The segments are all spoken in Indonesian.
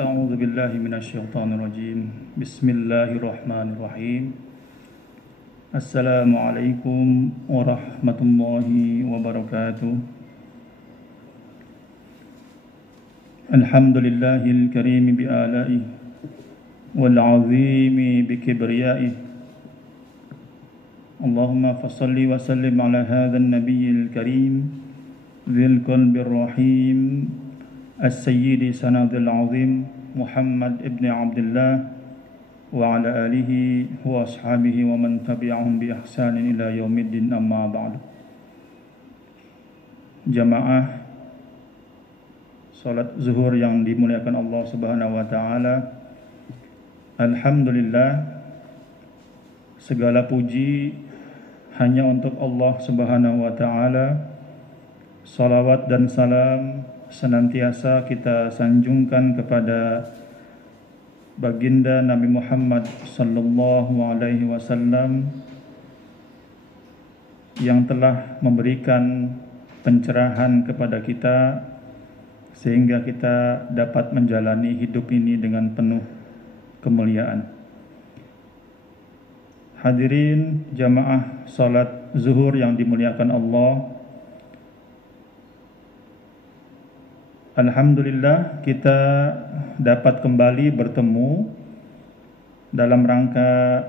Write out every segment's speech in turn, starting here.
أعوذ بالله من الشيطان الرجيم بسم الله الرحمن الرحيم السلام عليكم ورحمة الله وبركاته الحمد لله الكريم بآلائه والعظيم بكبريائه اللهم فصل وسلم على هذا النبي الكريم ذي القلب الرحيم السيد سند العظيم محمد ابن عبد الله وعلى آله وأصحابه ومن تبعهم بإحسان إلى يوم الدين أما بعد. Jamaah salat zuhur yang dimuliakan Allah Subhanahu wa taala. Alhamdulillah, segala puji hanya untuk Allah Subhanahu wa taala. Salawat dan salam senantiasa kita sanjungkan kepada baginda Nabi Muhammad sallallahu alaihi wasallam yang telah memberikan pencerahan kepada kita sehingga kita dapat menjalani hidup ini dengan penuh kemuliaan. Hadirin jamaah salat zuhur yang dimuliakan Allah, alhamdulillah kita dapat kembali bertemu dalam rangka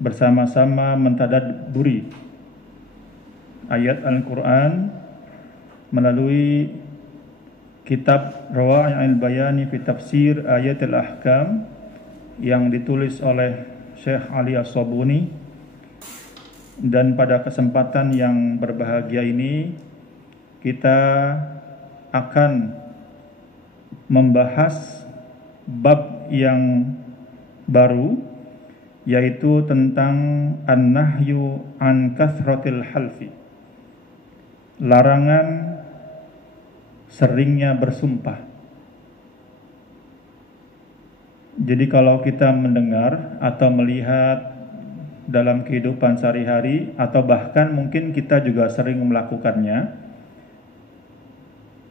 bersama-sama mentadabburi ayat Al-Quran melalui kitab Rawai'ul Bayani fi Tafsir Ayatil Ahkam yang ditulis oleh Syekh Ali As-Sabuni. Dan pada kesempatan yang berbahagia ini kita akan membahas bab yang baru, yaitu tentang an-nahyu an kathratil halfi, larangan seringnya bersumpah. Jadi kalau kita mendengar atau melihat dalam kehidupan sehari-hari, atau bahkan mungkin kita juga sering melakukannya,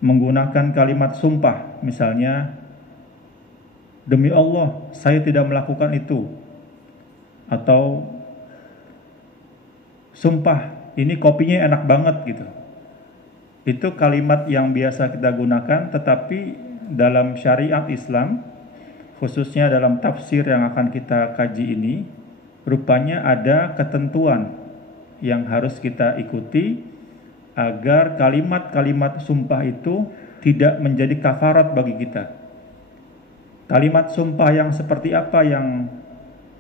menggunakan kalimat sumpah, misalnya demi Allah saya tidak melakukan itu, atau sumpah ini kopinya enak banget gitu. Itu kalimat yang biasa kita gunakan, tetapi dalam syariat Islam, khususnya dalam tafsir yang akan kita kaji ini, rupanya ada ketentuan yang harus kita ikuti agar kalimat-kalimat sumpah itu tidak menjadi kafarat bagi kita. Kalimat sumpah yang seperti apa yang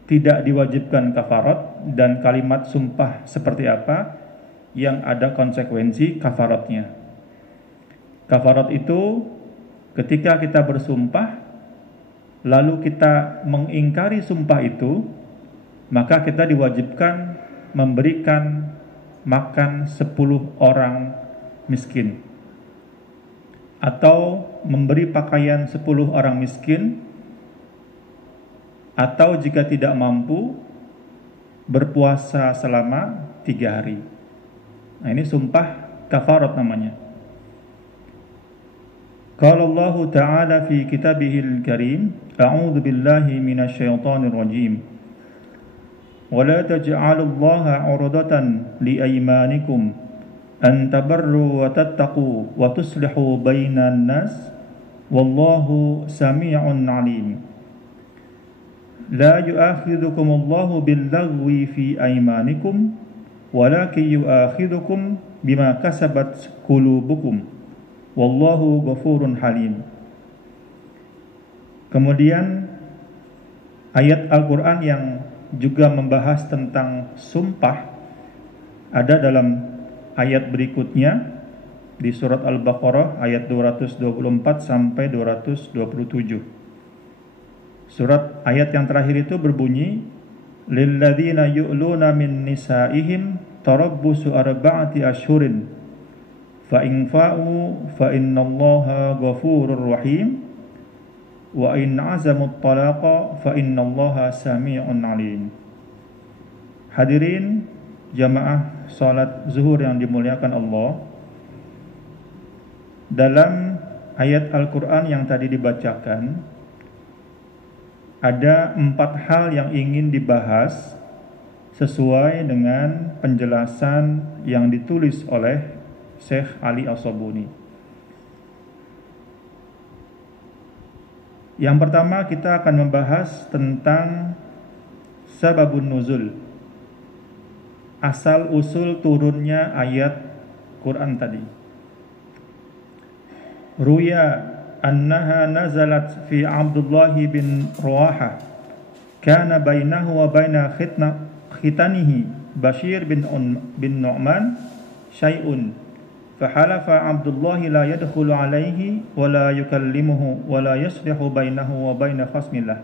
tidak diwajibkan kafarat, dan kalimat sumpah seperti apa yang ada konsekuensi kafaratnya. Kafarat itu ketika kita bersumpah lalu kita mengingkari sumpah itu, maka kita diwajibkan memberikan makan 10 orang miskin, atau memberi pakaian 10 orang miskin, atau jika tidak mampu berpuasa selama 3 hari. Nah, ini sumpah kafarat namanya. Qala Allah Ta'ala fi kitabihil karim, a'udzu billahi minasyaitonir rajim. ولا تجعلوا الله عرضة لأيمانكم أن تبروا وتتقوا وتصلحوا بين الناس والله سميع عليم لا يؤاخذكم الله باللغو في أيمانكم ولكن يؤاخذكم بما كسبت قلوبكم والله غفور حليم. Kemudian ayat Al-Quran yang juga membahas tentang sumpah ada dalam ayat berikutnya di surat Al-Baqarah ayat 224 sampai 227. Surat ayat yang terakhir itu berbunyi, lilladzina yu'luna min nisaihim tarabbusu arba'ati ashhurin fa in fa'u fa innallaha ghafurur rahim wa in azamut talaqa fa innallaha sami'un alim. Hadirin jamaah salat zuhur yang dimuliakan Allah, dalam ayat Al-Quran yang tadi dibacakan ada 4 hal yang ingin dibahas sesuai dengan penjelasan yang ditulis oleh Syekh Ali As-Sabuni. Yang pertama kita akan membahas tentang sababun nuzul, asal usul turunnya ayat Quran tadi. Ruya annaha nazalat fi Abdullah bin Rawaha kana bainahu wa baina khitanihi Bashir bin Nu'man syai'un fahalafa Abdullah la yadkhulu alaihi wa la yukallimuhu wa la yaslihu bainahu wa baina khasmillah.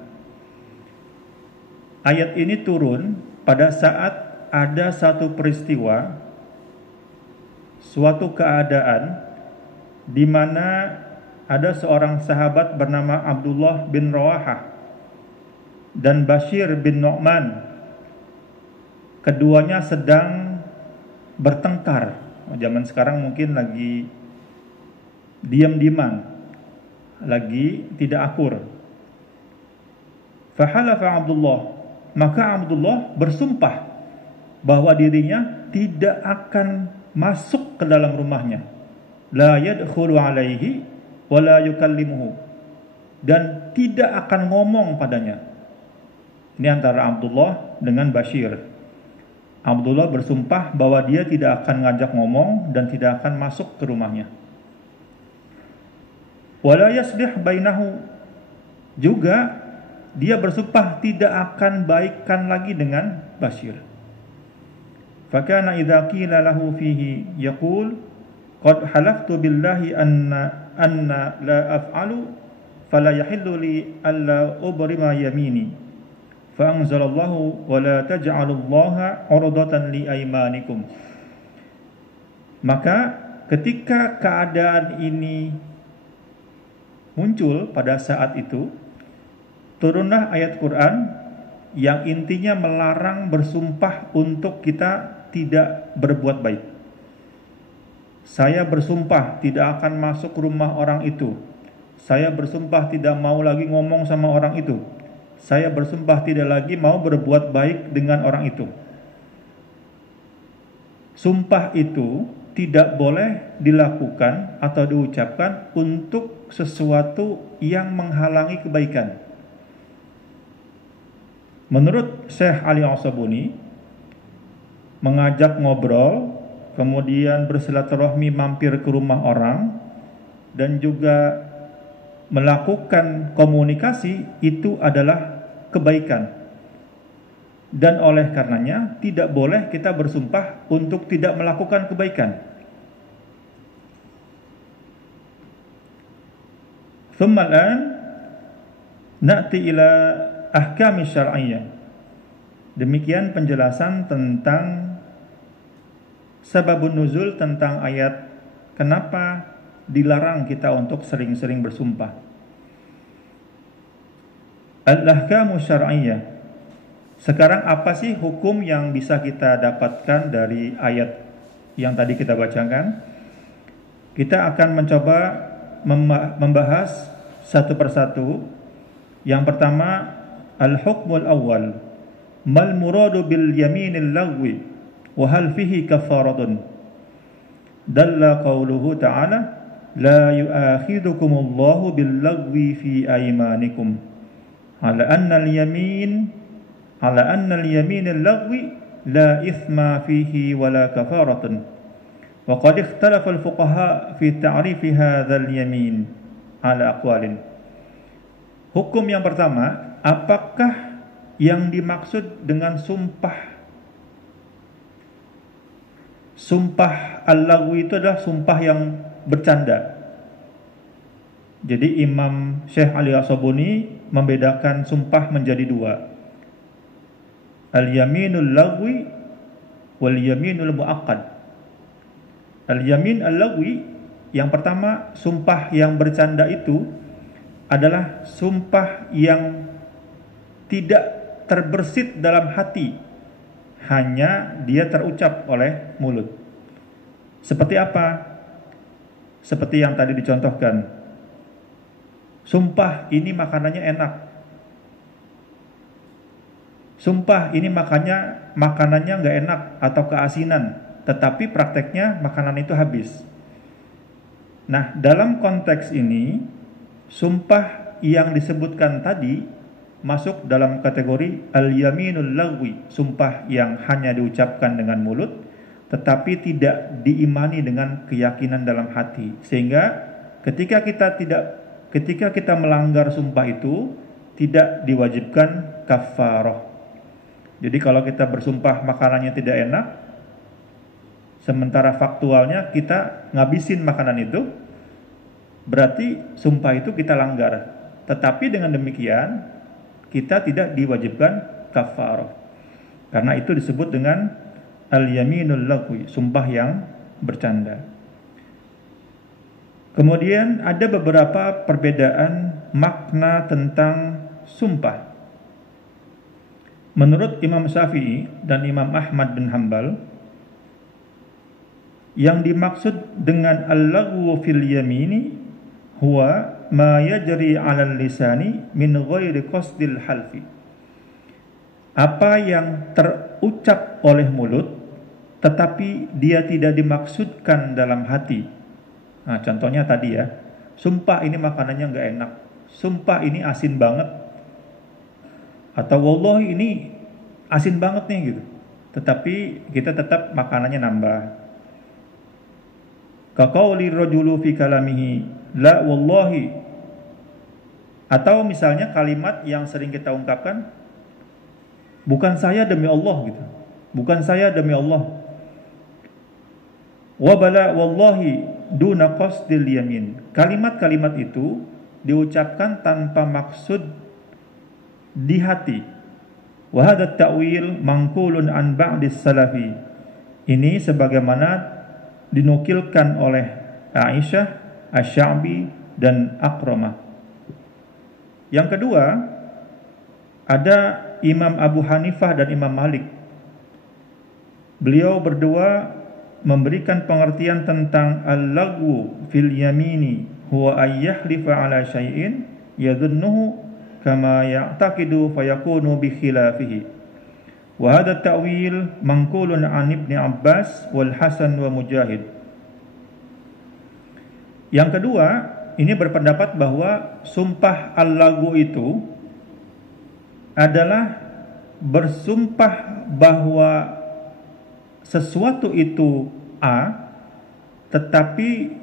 Ayat ini turun pada saat ada satu peristiwa, suatu keadaan di mana ada seorang sahabat bernama Abdullah bin Rawaha dan Bashir bin Nu'man. Keduanya sedang bertengkar. Zaman sekarang mungkin lagi diam-diaman, lagi tidak akur. Fahalafa Abdullah, maka Abdullah bersumpah bahwa dirinya tidak akan masuk ke dalam rumahnya. La yadkhulu alaihi wa la yukallimuhu, dan tidak akan ngomong padanya. Ini antara Abdullah dengan Bashir. Abdullah bersumpah bahwa dia tidak akan ngajak ngomong dan tidak akan masuk ke rumahnya. Wala yaslih bainahu, juga dia bersumpah tidak akan baikkan lagi dengan Bashir. Fakana idza qila lahu fihi yaqul qad halaftu billahi anna la af'alu fala yahillu li alla ubrima yamini. Fa'anzalallahu wa la taj'alullaha 'urdatan li aymanikum. Maka ketika keadaan ini muncul pada saat itu, turunlah ayat Quran yang intinya melarang bersumpah untuk kita tidak berbuat baik. Saya bersumpah tidak akan masuk rumah orang itu. Saya bersumpah tidak mau lagi ngomong sama orang itu. Saya bersumpah tidak lagi mau berbuat baik dengan orang itu. Sumpah itu tidak boleh dilakukan atau diucapkan untuk sesuatu yang menghalangi kebaikan. Menurut Syekh Ali As-Sabuni, mengajak ngobrol, kemudian bersilaturahmi mampir ke rumah orang, dan juga melakukan komunikasi itu adalah kebaikan. Dan oleh karenanya tidak boleh kita bersumpah untuk tidak melakukan kebaikan. Thumma al-an na'ti ila ahkam syar'iyyah. Demikian penjelasan tentang sababun nuzul, tentang ayat kenapa dilarang kita untuk sering-sering bersumpah. Al-ahkamu syar'iyyah. Sekarang apa sih hukum yang bisa kita dapatkan dari ayat yang tadi kita bacakan? Kita akan mencoba membahas satu persatu. Yang pertama, al-hukmul awal. Mal muradu bil yaminil lagwi wa hal fihi kafaratun. Dalla qawluhu ta'ala la yu'akhidukumullahu bil lagwi fi aymanikum ala anna al-yamin al-lagwi la ithma fihi wa la kafaratun. Wa qad ikhtalafa al-fuqaha fi ta'rif hadha al-yamin ala aqwalin. Hukum yang pertama, apakah yang dimaksud dengan sumpah? Sumpah al-lagwi itu adalah sumpah yang bercanda. Jadi Imam Syekh Ali As-Sabuni membedakan sumpah menjadi dua. Al-yaminul lagwi wal yaminul muaqqad. Al-yamin al-lagwi, yang pertama, sumpah yang bercanda itu adalah sumpah yang tidak terbersit dalam hati, hanya dia terucap oleh mulut. Seperti apa? Seperti yang tadi dicontohkan. Sumpah ini makanannya enak. sumpah ini makanannya nggak enak atau keasinan, tetapi prakteknya makanan itu habis. Nah, dalam konteks ini, sumpah yang disebutkan tadi masuk dalam kategori al-yaminul lagwi, sumpah yang hanya diucapkan dengan mulut tetapi tidak diimani dengan keyakinan dalam hati. Sehingga ketika kita melanggar sumpah itu tidak diwajibkan kafarah. Jadi kalau kita bersumpah makanannya tidak enak, sementara faktualnya kita ngabisin makanan itu, berarti sumpah itu kita langgar. Tetapi dengan demikian kita tidak diwajibkan kafarah. Karena itu disebut dengan al-yaminul lagwi, sumpah yang bercanda. Kemudian ada beberapa perbedaan makna tentang sumpah. Menurut Imam Syafi'i dan Imam Ahmad bin Hanbal, yang dimaksud dengan al-lagwu fil yamini huwa ma yajri 'alal lisani min ghairi qasdil halfi. Apa yang terucap oleh mulut tetapi dia tidak dimaksudkan dalam hati. Nah, contohnya tadi ya, sumpah ini makanannya nggak enak, sumpah ini asin banget, atau wallahi ini asin banget nih gitu. Tetapi kita tetap makanannya nambah. Kaqauli rajulu fi kalamihi la wallahi. Atau misalnya kalimat yang sering kita ungkapkan, bukan saya demi Allah gitu. Bukan saya demi Allah. Wa bala wallahi duna qasdil yamin. Kalimat-kalimat itu diucapkan tanpa maksud di hati. Wa hadha ta'wil manqulun an ba'dis salafi. Ini sebagaimana dinukilkan oleh Aisyah, Asy-Sya'bi dan Aqramah. Yang kedua, ada Imam Abu Hanifah dan Imam Malik. Beliau berdua memberikan pengertian tentang al-lagwu fil yamini huwa ayyahlifa ala syai'in yadhunnuhu kama ya'taqidu fayakunu bi khilafihi. Wa hadha ta'wil manqulun an Ibnu Abbas wal Hasan wa Mujahid. Yang kedua, ini berpendapat bahwa sumpah al-lagwu itu adalah bersumpah bahwa sesuatu itu A, tetapi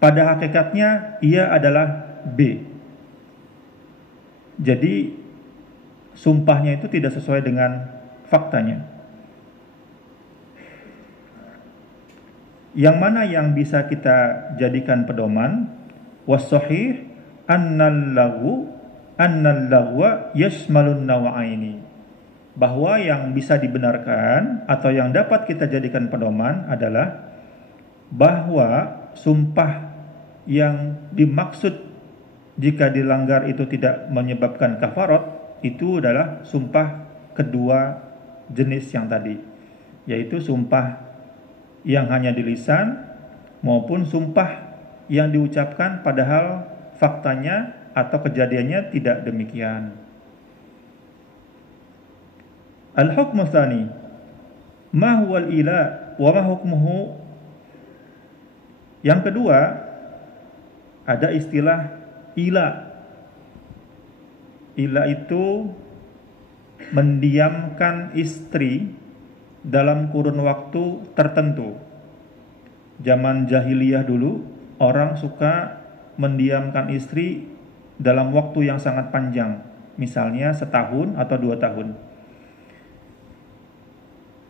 pada hakikatnya ia adalah B. Jadi sumpahnya itu tidak sesuai dengan faktanya. Yang mana yang bisa kita jadikan pedoman? Was-shahih annal lagwa yashmalun naw'aini. Bahwa yang bisa dibenarkan atau yang dapat kita jadikan pedoman adalah bahwa sumpah yang dimaksud jika dilanggar itu tidak menyebabkan kafarat, itu adalah sumpah kedua jenis yang tadi, yaitu sumpah yang hanya di lisan maupun sumpah yang diucapkan padahal faktanya atau kejadiannya tidak demikian. Al-hukmu tsani, ma huwa al-ila wa ma hukmuhu. Yang kedua, ada istilah ila. Ila itu mendiamkan istri dalam kurun waktu tertentu. Zaman jahiliyah dulu, orang suka mendiamkan istri dalam waktu yang sangat panjang, misalnya setahun atau 2 tahun.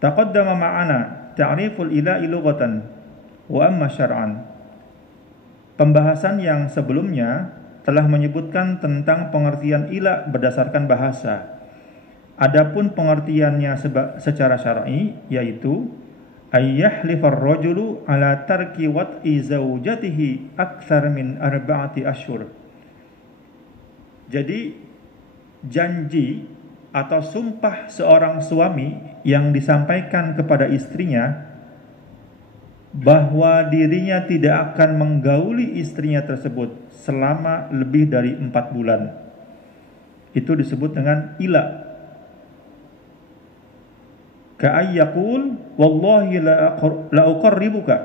Taqaddama ma'ana ta'riful ila'i lughatan wa amma syar'an. Pembahasan yang sebelumnya telah menyebutkan tentang pengertian ila berdasarkan bahasa. Adapun pengertiannya secara syar'i yaitu ayyahlifar rajulu ala tarki wat'i zaujatihi aktsar min 4 ashhur. Jadi janji atau sumpah seorang suami yang disampaikan kepada istrinya bahwa dirinya tidak akan menggauli istrinya tersebut selama lebih dari 4 bulan. Itu disebut dengan ila. Ka'ay yaqul wallahi la uqarribuka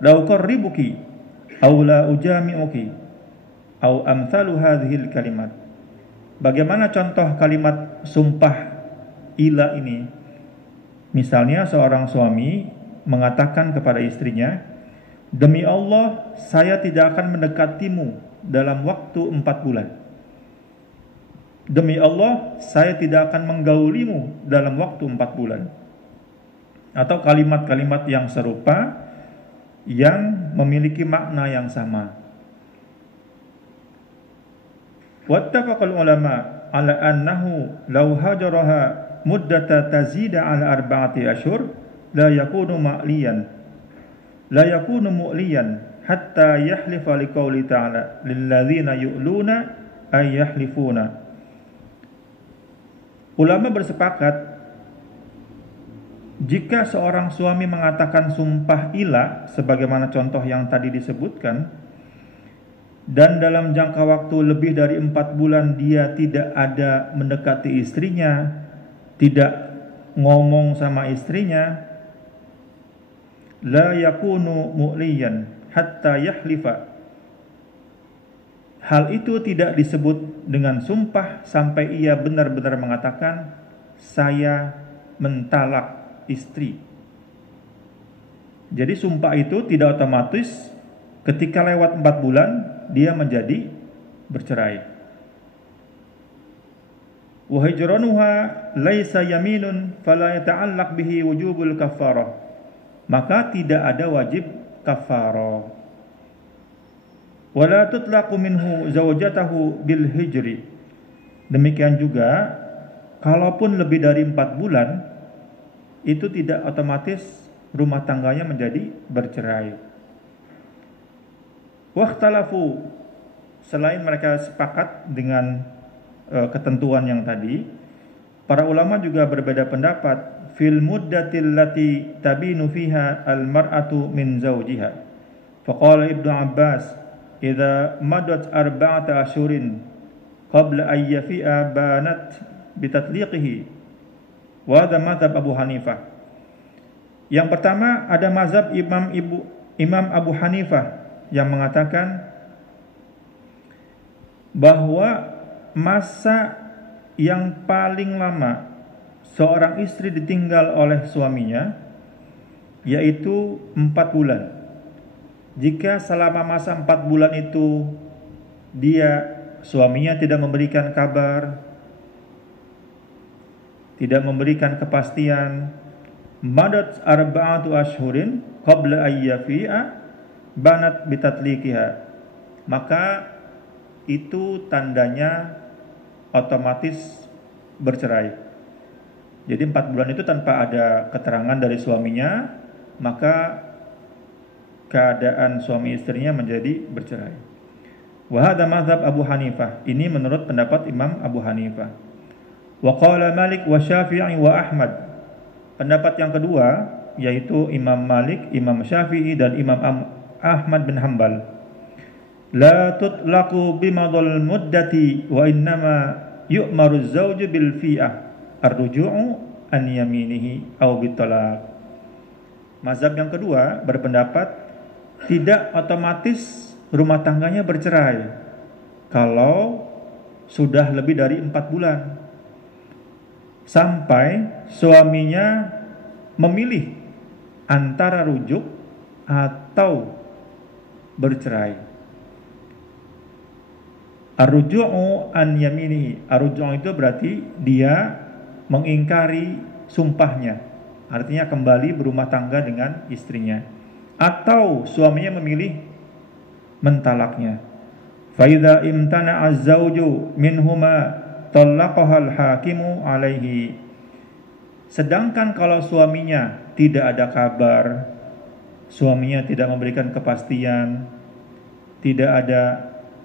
la uqarribuki aw la ujami'uki aw amthalu hadhil kalimat. Bagaimana contoh kalimat sumpah ila ini? Misalnya seorang suami mengatakan kepada istrinya, demi Allah saya tidak akan mendekatimu dalam waktu 4 bulan. Demi Allah saya tidak akan menggaulimu dalam waktu 4 bulan. Atau kalimat-kalimat yang serupa yang memiliki makna yang sama. Wattafaqal ulama ala annahu law hajaraha muddata tazida ala 4 ashhur la yakunu mu'liyan hatta yahlifa liqauli ta'ala lilladzina yu'luna ay yahlifuna. Ulama bersepakat jika seorang suami mengatakan sumpah ila sebagaimana contoh yang tadi disebutkan, dan dalam jangka waktu lebih dari 4 bulan dia tidak ada mendekati istrinya, tidak ngomong sama istrinya, la yakunu mu'liyan hatta yahlifa. Hal itu tidak disebut dengan sumpah sampai ia benar-benar mengatakan saya mentalak istri. Jadi sumpah itu tidak otomatis ketika lewat 4 bulan dia menjadi bercerai. Wa hijranuha laisa yaminun fala yata'allaq bihi wujubul kafarah. Maka tidak ada wajib kafarah. Wala tutlaqu minhu zawjatahu bil hijri. Demikian juga kalaupun lebih dari 4 bulan itu tidak otomatis rumah tangganya menjadi bercerai. Wakhtalafu, selain mereka sepakat dengan ketentuan yang tadi, para ulama juga berbeda pendapat fil muddatil lati tabinu fiha al mar'atu min zawjiha. Faqala Ibnu Abbas, idza madat 4 ashhurin qabla an yafi'a banat bitatliqihi. Wa hadha mazhab Abu Hanifah. Yang pertama ada mazhab Imam Abu Hanifah yang mengatakan bahwa masa yang paling lama seorang istri ditinggal oleh suaminya yaitu 4 bulan. Jika selama masa 4 bulan itu suaminya tidak memberikan kabar, tidak memberikan kepastian, madat 4 ashhurin qabla ayyafi'a banat bitatliqiha, maka itu tandanya otomatis bercerai. Jadi 4 bulan itu tanpa ada keterangan dari suaminya, maka keadaan suami istrinya menjadi bercerai. Wa hadza mazhab Abu Hanifah. Ini menurut pendapat Imam Abu Hanifah. Wa qala Malik wa Syafi'i wa Ahmad. Pendapat yang kedua yaitu Imam Malik, Imam Syafi'i dan Imam Ahmad bin Hanbal. La tutlaqu bimadhal muddati wa innama yu'maru az-zawju bil fi'ah ar-ruju'u an yaminihi aw bitalaq. Mazhab yang kedua berpendapat tidak otomatis rumah tangganya bercerai kalau sudah lebih dari 4 bulan sampai suaminya memilih antara rujuk atau bercerai. Ar-ruju'u an yaminihi. Ar-ruju'u itu berarti dia mengingkari sumpahnya. Artinya kembali berumah tangga dengan istrinya. Atau suaminya memilih mentalaknya. Fa idza imtana'a az-zawju minhuma talaqaha al-hakimu alaihi. Sedangkan kalau suaminya tidak ada kabar, suaminya tidak memberikan kepastian, tidak ada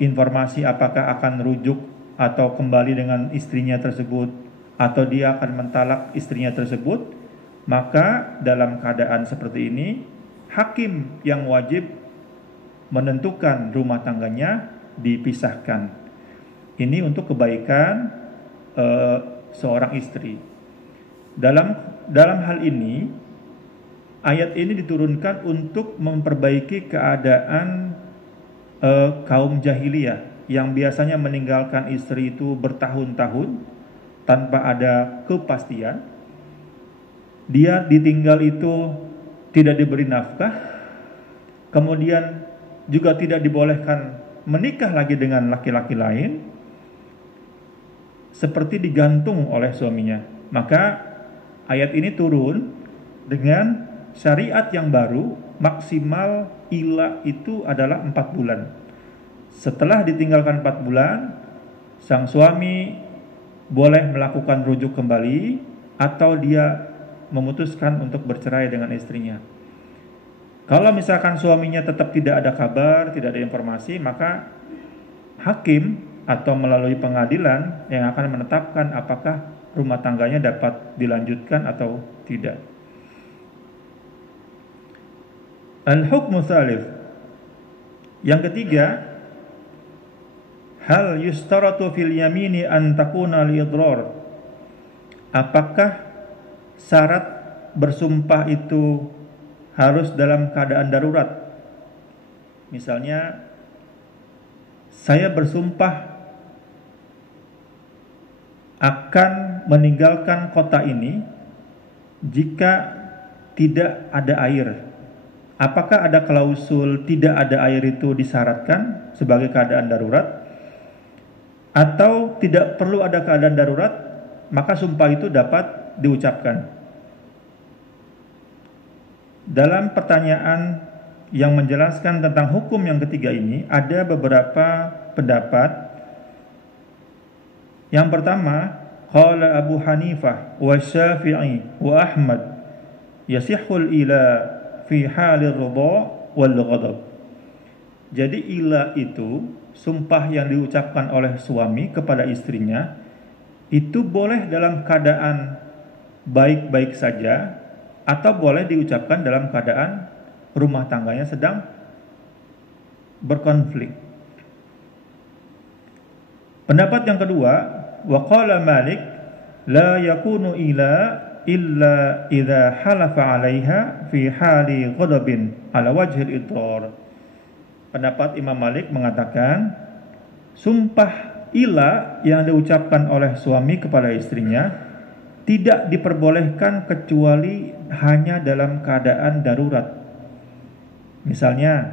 informasi apakah akan rujuk atau kembali dengan istrinya tersebut, atau dia akan mentalak istrinya tersebut, maka dalam keadaan seperti ini hakim yang wajib menentukan rumah tangganya dipisahkan. Ini untuk kebaikan seorang istri. Dalam hal ini, ayat ini diturunkan untuk memperbaiki keadaan kaum jahiliyah yang biasanya meninggalkan istri itu bertahun-tahun tanpa ada kepastian. Dia ditinggal itu tidak diberi nafkah, kemudian juga tidak dibolehkan menikah lagi dengan laki-laki lain, seperti digantung oleh suaminya. Maka ayat ini turun dengan syariat yang baru, maksimal ila itu adalah 4 bulan. Setelah ditinggalkan 4 bulan, sang suami boleh melakukan rujuk kembali atau dia memutuskan untuk bercerai dengan istrinya. Kalau misalkan suaminya tetap tidak ada kabar, tidak ada informasi, maka hakim atau melalui pengadilan yang akan menetapkan apakah rumah tangganya dapat dilanjutkan atau tidak. Al-hukmu tsalits. Yang ketiga, hal yustaratu fil yamini an takuna li-idrar. Apakah syarat bersumpah itu harus dalam keadaan darurat? Misalnya, saya bersumpah akan meninggalkan kota ini jika tidak ada air. Apakah ada klausul tidak ada air itu disyaratkan sebagai keadaan darurat? Atau tidak perlu ada keadaan darurat, maka sumpah itu dapat diucapkan? Dalam pertanyaan yang menjelaskan tentang hukum yang ketiga ini, ada beberapa pendapat. Yang pertama, qala Abu Hanifah wa Syafi'i wa Ahmad yasihul ila fi halir ridha wal ghadab. Jadi ila itu sumpah yang diucapkan oleh suami kepada istrinya itu boleh dalam keadaan baik-baik saja atau boleh diucapkan dalam keadaan rumah tangganya sedang berkonflik. Pendapat yang kedua, wa qala Malik la yakunu ila illa idza halafa 'alaiha fi hali ghadabin ala wajhil idrar. Pendapat Imam Malik mengatakan sumpah ila yang diucapkan oleh suami kepada istrinya tidak diperbolehkan kecuali hanya dalam keadaan darurat. Misalnya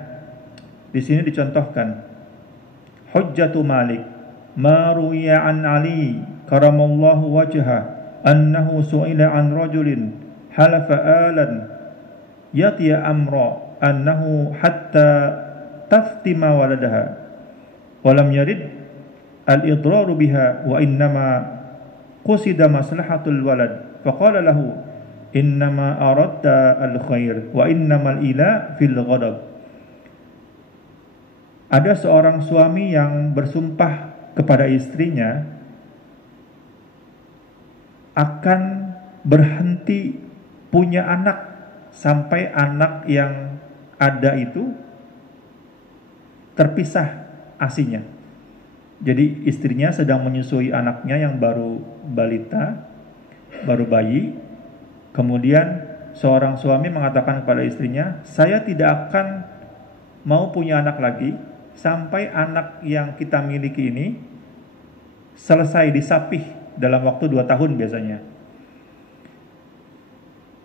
di sini dicontohkan hujjatu Malik ma ruwiya an Ali karamallahu wajha annahu su'ila an rajulin halafa alan yatiya amra annahu hatta taftima waladaha walam yarid al-idraru biha wa innama qusida maslahatul walad faqala lahu innama aradta al-khair wa innamal ila fil ghadab. Ada seorang suami yang bersumpah kepada istrinya akan berhenti punya anak sampai anak yang ada itu terpisah asinya. Jadi istrinya sedang menyusui anaknya yang baru balita, baru bayi. Kemudian seorang suami mengatakan kepada istrinya, saya tidak akan mau punya anak lagi sampai anak yang kita miliki ini selesai disapih dalam waktu 2 tahun biasanya.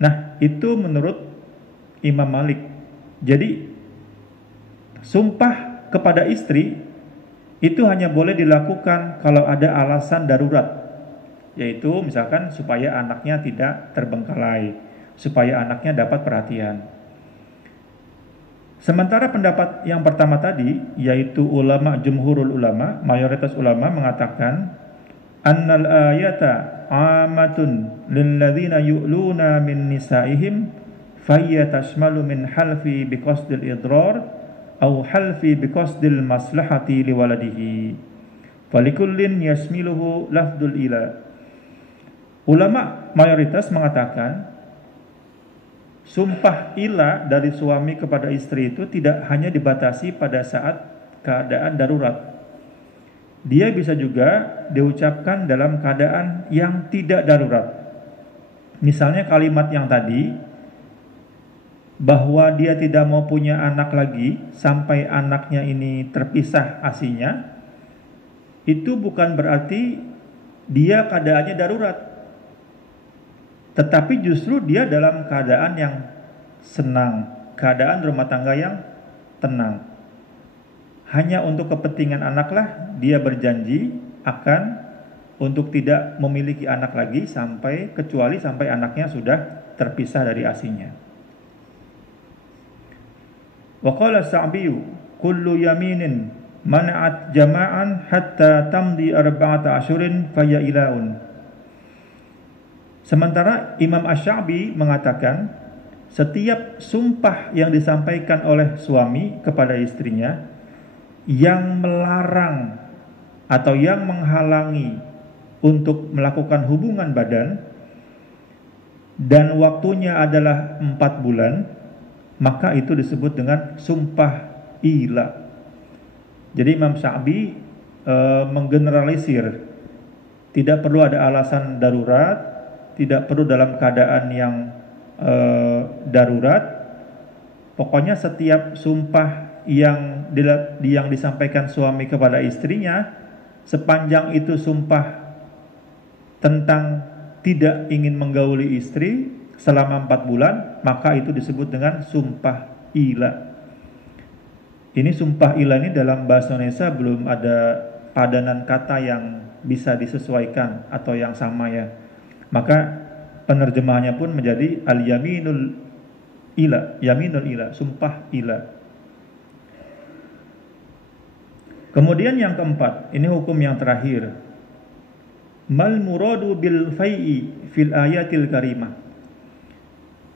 Nah, itu menurut Imam Malik. Jadi sumpah kepada istri itu hanya boleh dilakukan kalau ada alasan darurat, yaitu misalkan supaya anaknya tidak terbengkalai, supaya anaknya dapat perhatian. Sementara pendapat yang pertama tadi, yaitu ulama jumhurul ulama, mayoritas ulama mengatakan annal ayata amatun lilladzina yu'luna min nisaihim fayya tashmalu min halfi biqasdil idrar au halfi biqasdil maslahati liwaladihi falikullin yasmiluhu lafdul ila. Ulama mayoritas mengatakan sumpah ila dari suami kepada istri itu tidak hanya dibatasi pada saat keadaan darurat. Dia bisa juga diucapkan dalam keadaan yang tidak darurat. Misalnya kalimat yang tadi, bahwa dia tidak mau punya anak lagi sampai anaknya ini terpisah asinya, itu bukan berarti dia keadaannya darurat, tetapi justru dia dalam keadaan yang senang, keadaan rumah tangga yang tenang. Hanya untuk kepentingan anaklah dia berjanji akan untuk tidak memiliki anak lagi kecuali sampai anaknya sudah terpisah dari asinya. Wa qala Sa'biyu kullu yaminin mana'at jama'an hatta tamdi arba'ata ashurin faya ilaun. Sementara Imam Asy-Sya'bi mengatakan setiap sumpah yang disampaikan oleh suami kepada istrinya yang melarang atau yang menghalangi untuk melakukan hubungan badan dan waktunya adalah 4 bulan, maka itu disebut dengan sumpah ila. Jadi Imam Sya'bi menggeneralisir, tidak perlu ada alasan darurat, tidak perlu dalam keadaan yang darurat. Pokoknya setiap sumpah yang disampaikan suami kepada istrinya, sepanjang itu sumpah tentang tidak ingin menggauli istri selama 4 bulan, maka itu disebut dengan sumpah ila. Ini sumpah ila ini dalam bahasa Indonesia belum ada padanan kata yang bisa disesuaikan atau yang sama ya. Maka penerjemahannya pun menjadi al-yaminul ila, yaminul ila, sumpah ila. Kemudian yang keempat, ini hukum yang terakhir. Mal muradu bil fai'i fil ayatil karimah.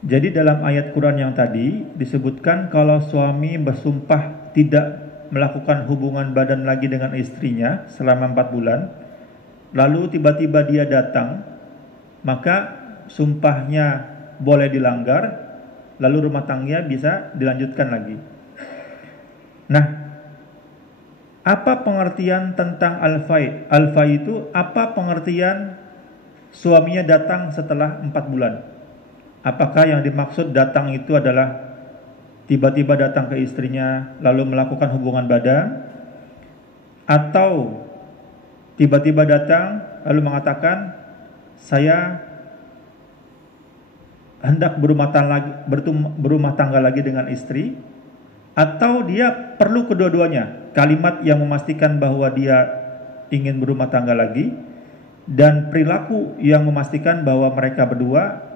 Jadi dalam ayat Quran yang tadi disebutkan kalau suami bersumpah tidak melakukan hubungan badan lagi dengan istrinya selama 4 bulan, lalu tiba-tiba dia datang, maka sumpahnya boleh dilanggar, lalu rumah tangga bisa dilanjutkan lagi. Nah, apa pengertian tentang al-fai? Al-fai itu apa pengertian suaminya datang setelah 4 bulan? Apakah yang dimaksud datang itu adalah tiba-tiba datang ke istrinya lalu melakukan hubungan badan, atau tiba-tiba datang lalu mengatakan saya hendak berumah tangga lagi dengan istri, atau dia perlu kedua-duanya, kalimat yang memastikan bahwa dia ingin berumah tangga lagi dan perilaku yang memastikan bahwa mereka berdua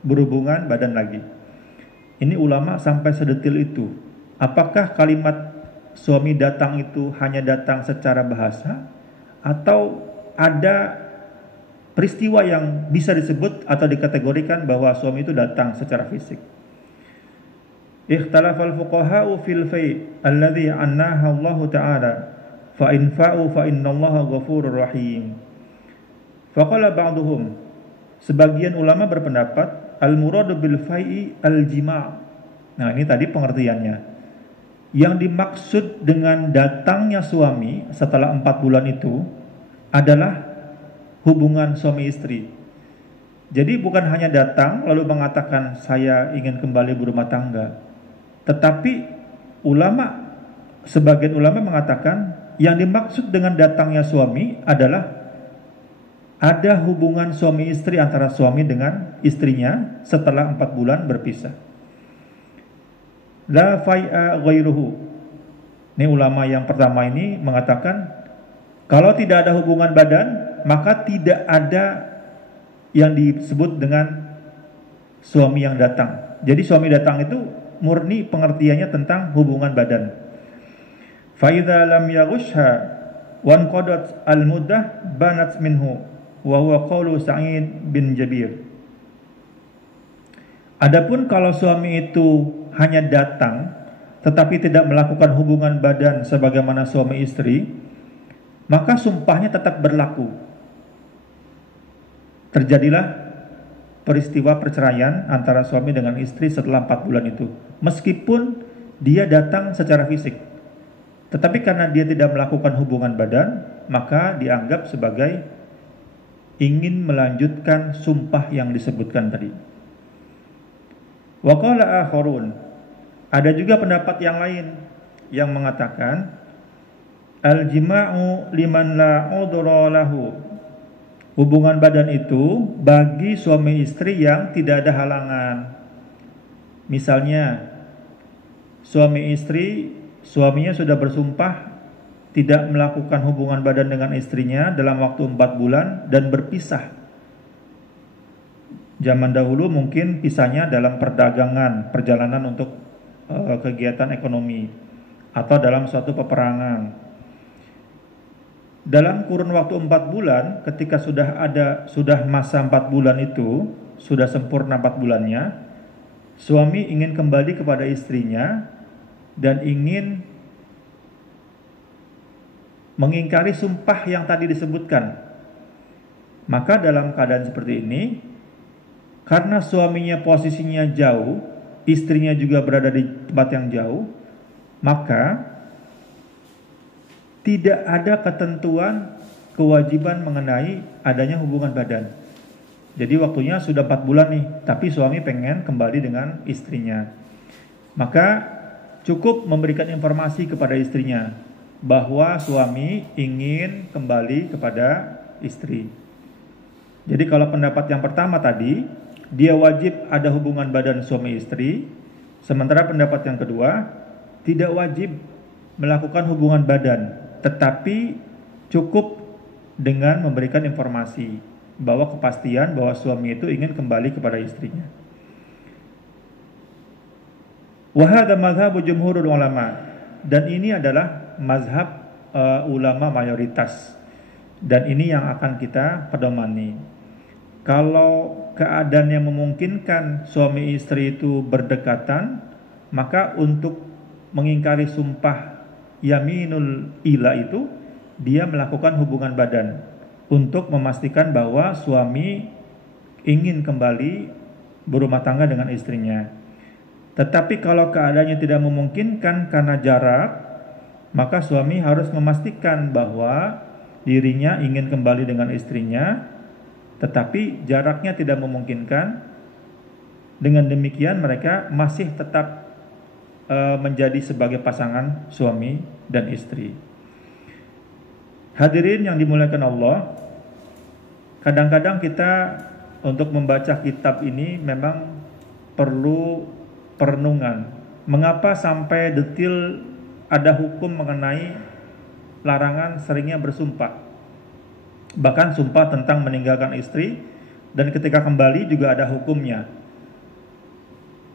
berhubungan badan lagi. Ini ulama sampai sedetil itu. Apakah kalimat suami datang itu hanya datang secara bahasa, atau ada peristiwa yang bisa disebut atau dikategorikan bahwa suami itu datang secara fisik? Ikhtalafal fuqaha'u fil fai' alladhi annaha Allah Ta'ala fa in fa'u fa innallaha ghafurur rahim. Faqala ba'duhum, sebagian ulama berpendapat al-muradu bil fai'i al-jima'. Nah, ini tadi pengertiannya. Yang dimaksud dengan datangnya suami setelah 4 bulan itu adalah hubungan suami istri. Jadi bukan hanya datang lalu mengatakan saya ingin kembali berumah tangga, tetapi sebagian ulama mengatakan yang dimaksud dengan datangnya suami adalah ada hubungan suami istri antara suami dengan istrinya setelah 4 bulan berpisah. La fai'a ghairuhu. Ini ulama yang pertama ini mengatakan kalau tidak ada hubungan badan, maka tidak ada yang disebut dengan suami yang datang. Jadi suami datang itu murni pengertiannya tentang hubungan badan. Fa idza lam yaghusha wan qadat al-muddah banat minhu wa huwa qaulu Sa'id bin Jabir. Adapun kalau suami itu hanya datang tetapi tidak melakukan hubungan badan sebagaimana suami istri, maka sumpahnya tetap berlaku. Terjadilah peristiwa perceraian antara suami dengan istri setelah 4 bulan itu, meskipun dia datang secara fisik. Tetapi karena dia tidak melakukan hubungan badan, maka dianggap sebagai ingin melanjutkan sumpah yang disebutkan tadi. Wa qala akharun, ada juga pendapat yang lain yang mengatakan al-jima'u liman la udhra lahu, hubungan badan itu bagi suami istri yang tidak ada halangan. Misalnya suami istri, suaminya sudah bersumpah tidak melakukan hubungan badan dengan istrinya dalam waktu 4 bulan dan berpisah. Zaman dahulu mungkin pisahnya dalam perdagangan, perjalanan untuk kegiatan ekonomi, atau dalam suatu peperangan. Dalam kurun waktu 4 bulan, ketika sudah masa 4 bulan itu, sudah sempurna 4 bulannya, suami ingin kembali kepada istrinya dan ingin mengingkari sumpah yang tadi disebutkan. Maka dalam keadaan seperti ini, karena suaminya posisinya jauh, istrinya juga berada di tempat yang jauh, maka tidak ada ketentuan kewajiban mengenai adanya hubungan badan. Jadi waktunya sudah 4 bulan nih, tapi suami pengen kembali dengan istrinya. Maka cukup memberikan informasi kepada istrinya bahwa suami ingin kembali kepada istri. Jadi kalau pendapat yang pertama tadi, dia wajib ada hubungan badan suami istri, sementara pendapat yang kedua, tidak wajib melakukan hubungan badan, tetapi cukup dengan memberikan informasi bahwa kepastian bahwa suami itu ingin kembali kepada istrinya. Wa hadza mazhabu jumhurul ulama, dan ini adalah mazhab ulama mayoritas, dan ini yang akan kita pedomani. Kalau keadaan yang memungkinkan suami istri itu berdekatan, maka untuk mengingkari sumpah yaminul ila itu, dia melakukan hubungan badan untuk memastikan bahwa suami ingin kembali berumah tangga dengan istrinya. Tetapi kalau keadaannya tidak memungkinkan karena jarak, maka suami harus memastikan bahwa dirinya ingin kembali dengan istrinya, tetapi jaraknya tidak memungkinkan. Dengan demikian mereka masih tetap menjadi sebagai pasangan suami dan istri. Hadirin yang dimuliakan Allah, kadang-kadang kita untuk membaca kitab ini memang perlu perenungan. Mengapa sampai detil ada hukum mengenai larangan seringnya bersumpah? Bahkan sumpah tentang meninggalkan istri, dan ketika kembali juga ada hukumnya.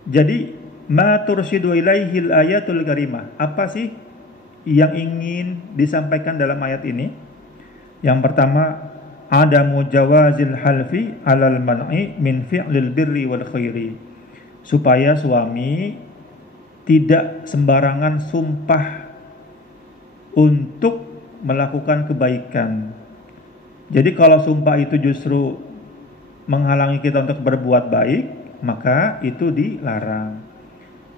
Jadi ma tursyidu ilaihil ayatul karimah, apa sih yang ingin disampaikan dalam ayat ini? Yang pertama, adamu jawazil halfi alal man'i min fi'lil birri wal khairi, supaya suami tidak sembarangan sumpah untuk melakukan kebaikan. Jadi kalau sumpah itu justru menghalangi kita untuk berbuat baik, maka itu dilarang.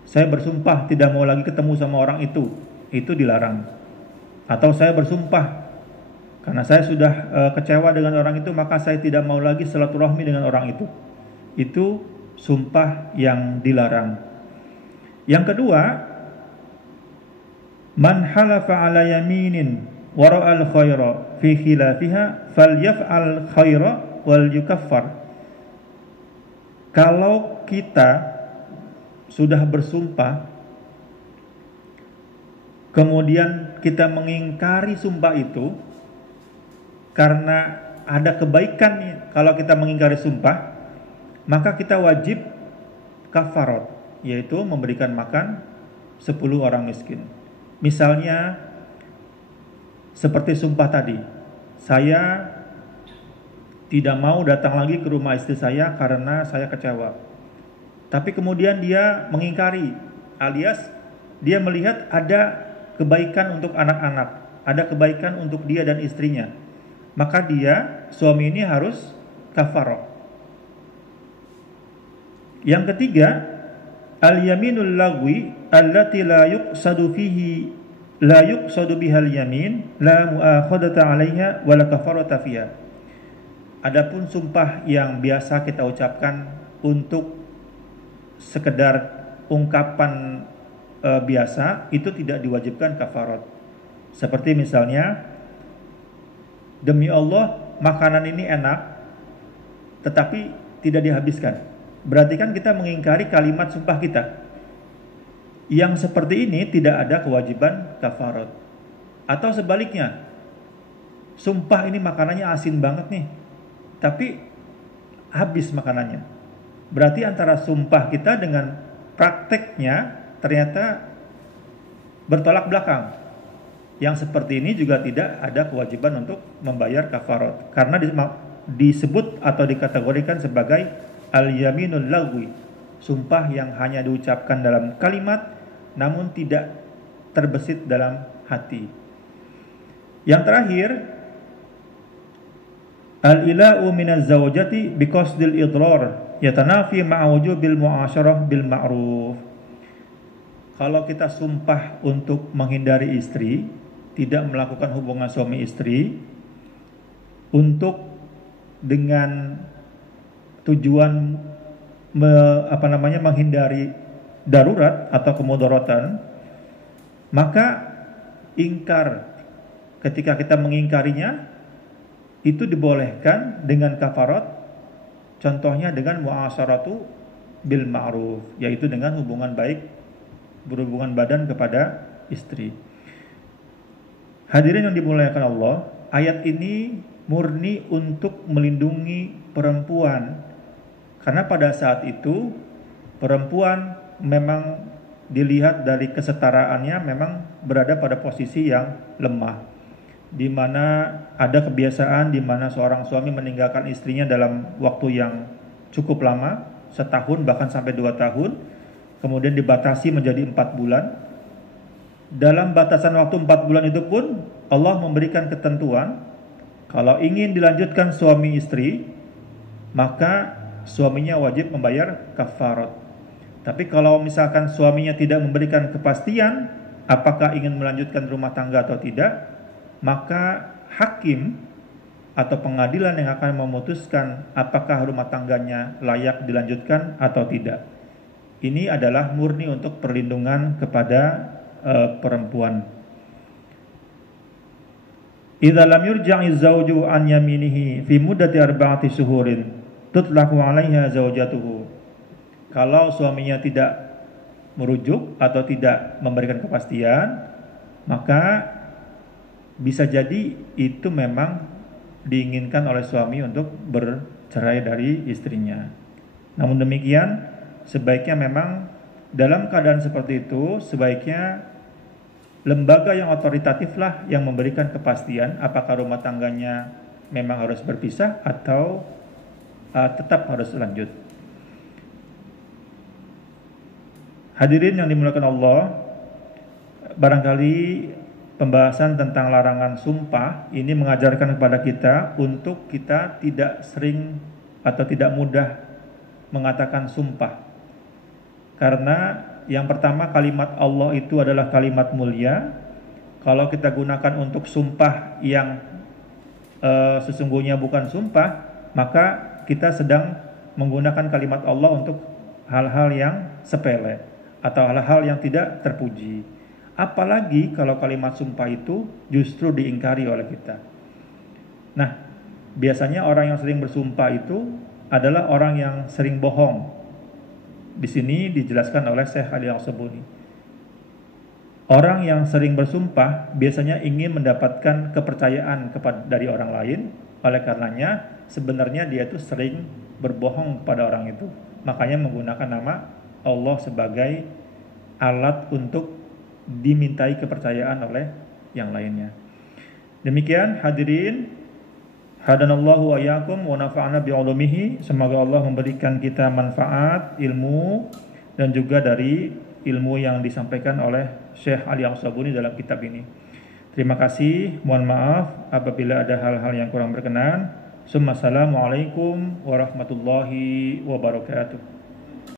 Saya bersumpah tidak mau lagi ketemu sama orang itu dilarang. Atau saya bersumpah karena saya sudah kecewa dengan orang itu, maka saya tidak mau lagi silaturahmi dengan orang itu sumpah yang dilarang. Yang kedua, man halafa ala yaminin wara'al khaira fi khilafiha falyaf'al khaira wal yukaffar. Kalau kita sudah bersumpah, kemudian kita mengingkari sumpah itu karena ada kebaikan. Kalau kita mengingkari sumpah, maka kita wajib kafarat, yaitu memberikan makan 10 orang miskin. Misalnya seperti sumpah tadi, saya tidak mau datang lagi ke rumah istri saya karena saya kecewa. Tapi kemudian dia mengingkari, alias dia melihat ada kebaikan untuk anak-anak, ada kebaikan untuk dia dan istrinya, maka dia, suami ini harus kafarah. Yang ketiga, al-yaminul lagwi allati la yuqsadu bihal yamin la mu'akhadata 'alaiha wa la kafarata fiha. Adapun sumpah yang biasa kita ucapkan untuk sekedar ungkapan biasa, itu tidak diwajibkan kafarat. Seperti misalnya, demi Allah makanan ini enak, tetapi tidak dihabiskan. Berarti kan kita mengingkari kalimat sumpah kita. Yang seperti ini tidak ada kewajiban kafarat. Atau sebaliknya, sumpah ini makanannya asin banget nih, tapi habis makanannya. Berarti antara sumpah kita dengan prakteknya ternyata bertolak belakang. Yang seperti ini juga tidak ada kewajiban untuk membayar kafarat, karena disebut atau dikategorikan sebagai al-yaminul lagwi, sumpah yang hanya diucapkan dalam kalimat namun tidak terbesit dalam hati. Yang terakhir, al-ila'u minaz zawjati biqasdil idrar yatanafi ma'a wujubil mu'asyarah bil ma'ruf. Kalau kita sumpah untuk menghindari istri, tidak melakukan hubungan suami istri, untuk dengan tujuan menghindari darurat atau kemudaratan, maka ingkar, ketika kita mengingkarinya itu dibolehkan dengan kafarat. Contohnya dengan mu'asyaratu bil ma'ruf, yaitu dengan hubungan baik, berhubungan badan kepada istri. Hadirin yang dimuliakan Allah, ayat ini murni untuk melindungi perempuan, karena pada saat itu perempuan memang dilihat dari kesetaraannya memang berada pada posisi yang lemah, di mana ada kebiasaan di mana seorang suami meninggalkan istrinya dalam waktu yang cukup lama, setahun bahkan sampai 2 tahun, kemudian dibatasi menjadi 4 bulan. Dalam batasan waktu 4 bulan itu pun Allah memberikan ketentuan, kalau ingin dilanjutkan suami istri, maka suaminya wajib membayar kafarat. Tapi kalau misalkan suaminya tidak memberikan kepastian apakah ingin melanjutkan rumah tangga atau tidak, maka hakim atau pengadilan yang akan memutuskan apakah rumah tangganya layak dilanjutkan atau tidak. Ini adalah murni untuk perlindungan kepada perempuan. Idza lam yurja'iz zawju an yaminihi fi muddati 4 syuhurin tutlaqu 'alaiha zawjatuhu. Kalau suaminya tidak merujuk atau tidak memberikan kepastian, maka bisa jadi itu memang diinginkan oleh suami untuk bercerai dari istrinya. Namun demikian, sebaiknya memang dalam keadaan seperti itu, sebaiknya lembaga yang otoritatif lah yang memberikan kepastian apakah rumah tangganya memang harus berpisah atau tetap harus lanjut. Hadirin yang dimuliakan Allah, barangkali pembahasan tentang larangan sumpah ini mengajarkan kepada kita untuk kita tidak sering atau tidak mudah mengatakan sumpah. Karena yang pertama, kalimat Allah itu adalah kalimat mulia. Kalau kita gunakan untuk sumpah yang sesungguhnya bukan sumpah, maka kita sedang menggunakan kalimat Allah untuk hal-hal yang sepele atau hal-hal yang tidak terpuji. Apalagi kalau kalimat sumpah itu justru diingkari oleh kita. Nah, biasanya orang yang sering bersumpah itu adalah orang yang sering bohong. Di sini dijelaskan oleh Syekh Ali Al-Sabuni. Orang yang sering bersumpah biasanya ingin mendapatkan kepercayaan dari orang lain. Oleh karenanya sebenarnya dia itu sering berbohong kepada orang itu. Makanya menggunakan nama Allah sebagai alat untuk dimintai kepercayaan oleh yang lainnya. Demikian hadirin, hadanallahu wa iyyakum wa nafa'ana bi'ulumihi. Semoga Allah memberikan kita manfaat ilmu dan juga dari ilmu yang disampaikan oleh Syekh Ali Al-Sabuni dalam kitab ini. Terima kasih, mohon maaf apabila ada hal-hal yang kurang berkenan. Assalamualaikum warahmatullahi wabarakatuh.